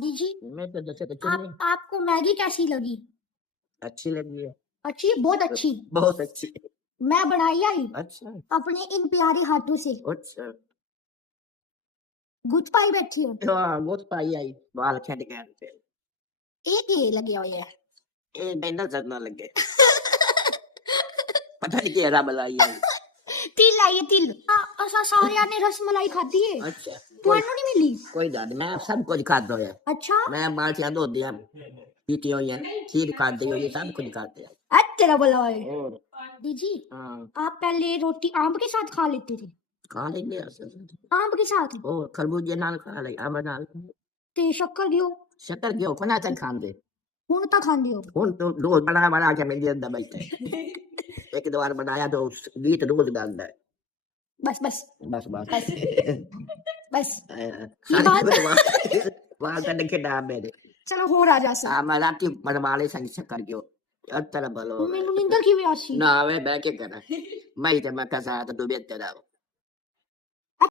दीजी मैं तो जैसे तो आपको मैगी कैसी लगी? अच्छी लगी है, अच्छी, बहुत अच्छी। बहुत अच्छी। मैं बनाई आई अच्छा अपने इन प्यारे हाथों से। अच्छा गुज पाई बैठी है। हाँ बहुत पाई आई बाल छट गए थे एक ये लगे हुए है। ये मैं नजर ना लगे पता नहीं क्या मलाई है तिल आई तिल। असा सारिया ने रसमलाई खाती है। अच्छा ਤੁਹਾਨੂੰ नहीं मिली? कोई गल मैं सब कुछ खाता है अच्छा मैं बाल्टियां धो दिया पीती हुई है खीर खाती हुई है सब कुछ खाते हैं तेरा भला है। और दीजी हाँ आप पहले रोटी आम के साथ खा लेते थे? खा लेंगे आम के साथ और खरबूजे नाल खा ले आम नाल ते शक्कर दियो शक्कर क्यों कोना चल खांदे ਹੁਣ ਤਾਂ ਖਾਂਦੇ ਹੋ। ਹੁਣ तो रोज बना के मेरे अंदर बैठे एक दो बार बनाया तो गीत रोज गाता है बस बस बस बस बस बस की बात वहां का देखे नाम मेरे चलो हो राजा सा मैं राती बनवाले संग शक्कर क्यों अत्तर बलो ਮੈਨੂੰ ਨਿੰਦਰ ਕਿਵੇਂ ਆਸੀ? ना वे मैं क्या करा मैं तो मैं कसा तो डूबे तेरा